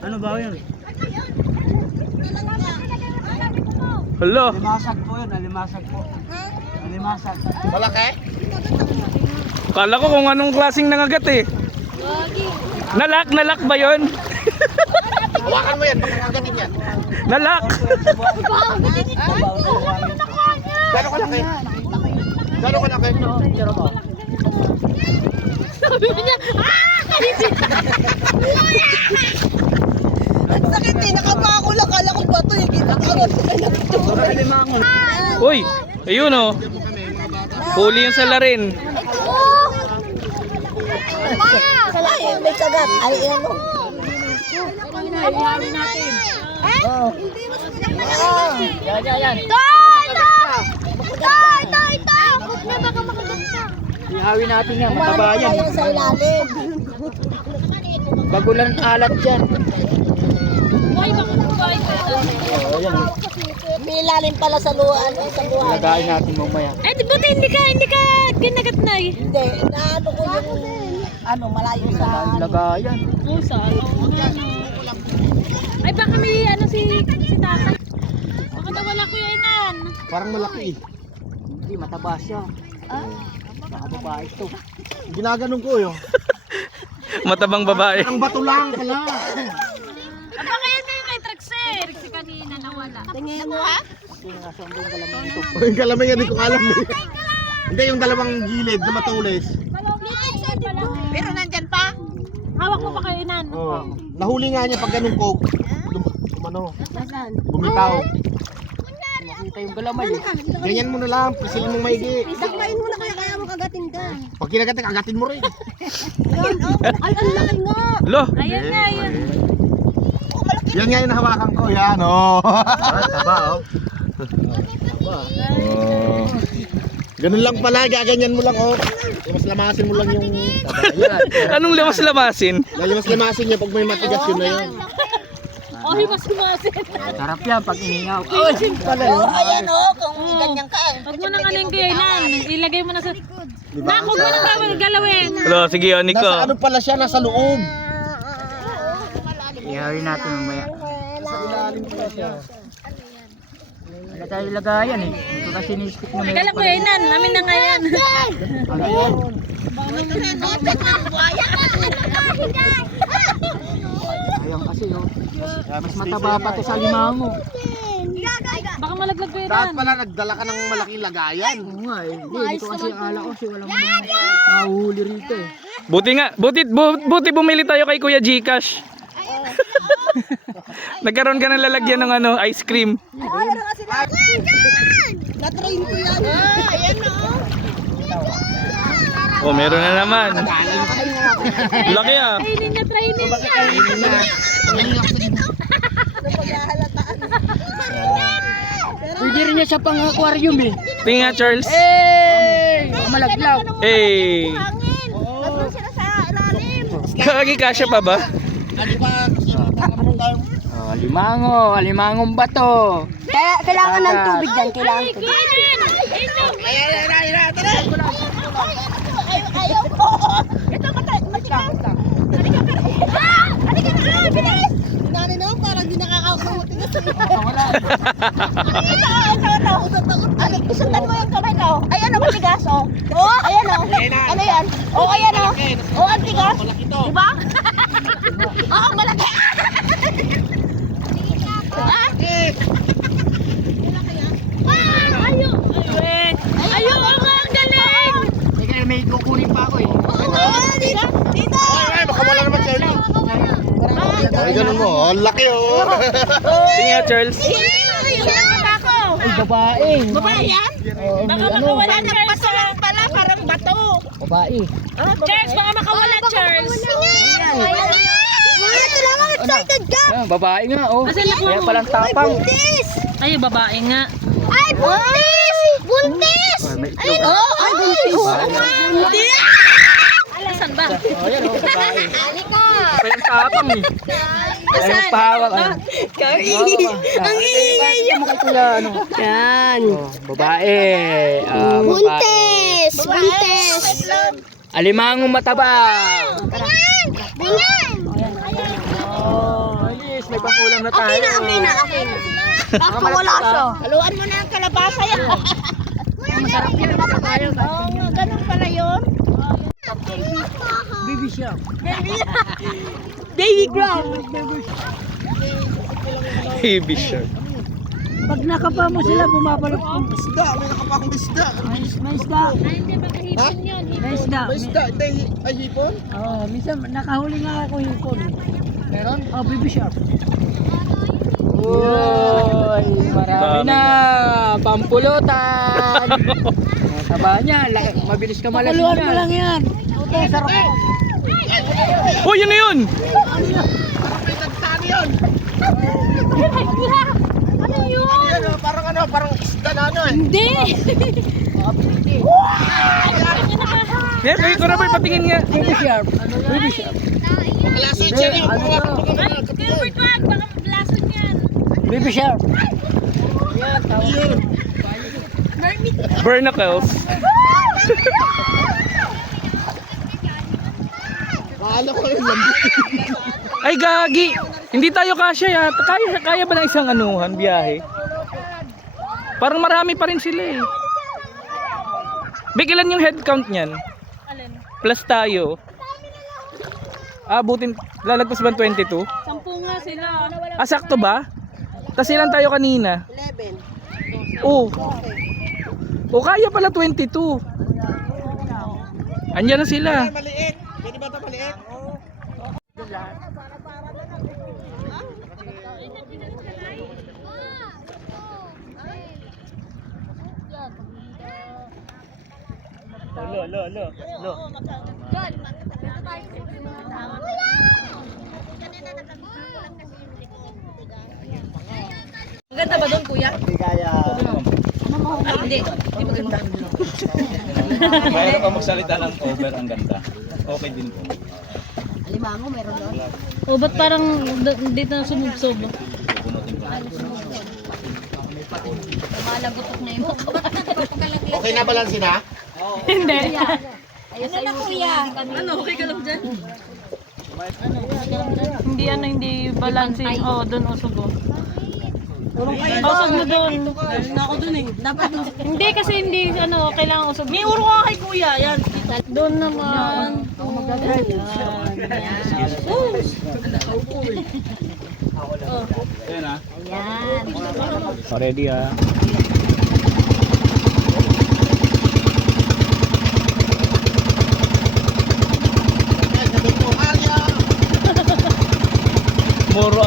Ano ba yun? Hala. Alimasag po yun, alimasag po. Alimasag. Malaki? Kala ko kung anong klaseng nangagat eh. Nalak ba yun? Hawakan mo yan, makakagatin yan. Nalak. Gano'ng kalaki? Gano'ng kalaki? Sabi niya, ang sakit eh, nakapako lang, kala ko bato yung ginagawa. Uy, ayun oh. Huli yung salarin. Ay, may kagat. Ay, ano? Ihawin natin. Yan. Huwag na baka makagat ka. Ihawin natin yan, mataba yan. Ayaw sa ilalim. Bagulan alat yan. Buhay ba kung buhay ka? May ilalim pala sa luwan. Sa luwan. Lagayin natin mamaya. Eh, buti hindi ka kinagat na eh. Hindi, naano ko yung ano, malayo sa Lagayan. Oo, sa ano. Ay, baka may ano si tatay. Baka nawala ko yung inan. Parang malaki eh. Hindi, mataba siya. Baka babae ito. Ginaganong ko yun. Matabang babae. Ang bato lang pala. Baka yan na yung kay Trixie. Trixie kanina nawala. tingin mo ha? Yung kalamay yan, hindi ko alam eh. Hindi, yung dalawang gilid na matulis. Pero nandyan pa? Hawak mo pa kayo inan. Oh. Nahuli nga niya pag ganun ko. Bumitaw. Makita yung galamay. Ganyan mo na lang, pisilin mong maigi. Sakmain mo na kaya mo kagating ka. Pag kinagatin, agatin mo rin. Ay, ang laki nga. Lo. Ayan na, yun. Yan nga yung nahawakan ko, yan oh. Taba oh. Oh. Ganun lang pala, gaganyan mo lang oh. Mas lamasin mo lang yung taba. Yan. Anong lamas-lamasin? Lamasin niya pag may matigas yun na yun. Oh, himas kumasin. Sarap yan pag iningaw. Oh, ayan oh, kung ganyan ka. Huwag mo nang aling kayo inan. Ilagay mo na sa... Diba? Nak, huwag mo nang galawin. Lo, sige, Nasa Nico. ano pala siya, nasa loob. Ihawin natin mamaya. Nasa ilalim pala siya. Wala tayo lagayan eh. Ito kasi ni-stick mo Kala ko yung inan. Namin na nga yan. Sayang kasi oh. Mas mataba pa to sa limango. Baka malaglag ko yung Dapat inan. pala nagdala ka ng malaking lagayan. Oo nga eh. Hindi ko kasi akala ko kasi walang mahuhuli rito eh. Buti bumili tayo kay Kuya Gcash. Nagkaroon ka ng lalagyan ng ano, ice cream. Na-train ko yan. Ayan na oh. Oh, meron na naman. Laki ah. Training na training niya. Pwede rin niya siya pang aquarium eh. Tingnan nga, Charles. Malaglag. Eh. Nandun sila sa ilalim. Kagi kasya pa ba? Ano ba? Oh, alimangong bato. Kailangan ng tubig dyan. Kailangan Ay, inan! Ayaw po. Ito, matigas. Halika ka na. Bilis. Nani na, parang di nakakakuti na sa'yo. Ito. Isundan mo yung kamay ko. Ayan o, matigas o. Ayan o. Ano yan? Ayan o. Ang tigas. Diba? Oo, malaki. Ayaw, nga, ang galing! Teka, may kukunin pa ako eh. Dito. Ay, baka wala naman siya yun. Ay, ganun mo. Ang laki oh. Tingnan nga, Charles. Ay, Babae. babae yan? Baka makawala, Charles. Bato lang pala, parang bato. Babae. Charles, baka makawala, Charles. Ito lang, excited ka. Babae nga oh. Asan nakuha Kaya mo? palang tapang. Buntis! Ay, babae nga. Ay, buntis! Buntis! May itlog. Ay, buntis! Buntis! Asan ba? Oh, yan oh, babae. Halika! Palang tapang eh. Ayun pahawak ah. Ang ingay niya. Ano? Yan. Oh, babae. Babae. Buntis! Buntis! Alimangong mataba. Ganyan! Oh, Okay na. Nakawala siya. Haluan mo na ang kalabasa yan. Masarap yan. Oo nga, ganun pala yun. Baby shark. Baby ground. Baby shark. Pag nakapa mo sila, bumabalik po. Isda, may nakapakong isda. May isda. Ay, hindi makahipon yun. May isda. May isda, ay hipon? Oo, minsan nakahuli nga ako hipon. Meron? Oh, baby shark. Uy, Marami na. Pampulutan. Taba niya. Mabilis ka malasing yan. Pakuluan mo lang yan. Okay, sarap po. Oh, yun na yun! Ano yun? Yan, parang isda na ano eh. Hindi. Yeah, kayo ko na patingin nga. Baby shark. Baby shark. Kalaso yung cherry, Ano to? Gilbert, wag. Baka mablason yan. Baby shark. Barnacles. Akala ko yung lambot. Ay, gagi! Hindi tayo kasya yata. Kaya ba ng isang anuhan, biyahe? Parang marami pa rin sila eh. Big, ilan yung head count niyan? Alin? Plus tayo. Butin, lalagpas ba 22? 10 nga sila. Sakto ba? Tas ilan tayo kanina? 11. Oo. Kaya pala 22. Andiyan na sila. Maliit. Pwede ba ito maliit? Maganda ba doon, kuya? Hindi kaya. Hindi. Hindi maganda. Mayroon pa magsalita ng over ang ganda. Okay din po. Alimango, meron doon. O, ba't parang dito na sumubsob? Malagotok na yung mukha. Okay na balansi na? Hindi. Ayun na, kuya. Ano, okay ka lang dyan? Hindi balancing. Oh, doon usog oh. Usog mo doon. Ako dun eh. Dapat Hindi kasi hindi kailangan usog. May uro ka kay kuya. Yan. Doon naman. ako mag-drive. Ayan ah. Ready ah. Moro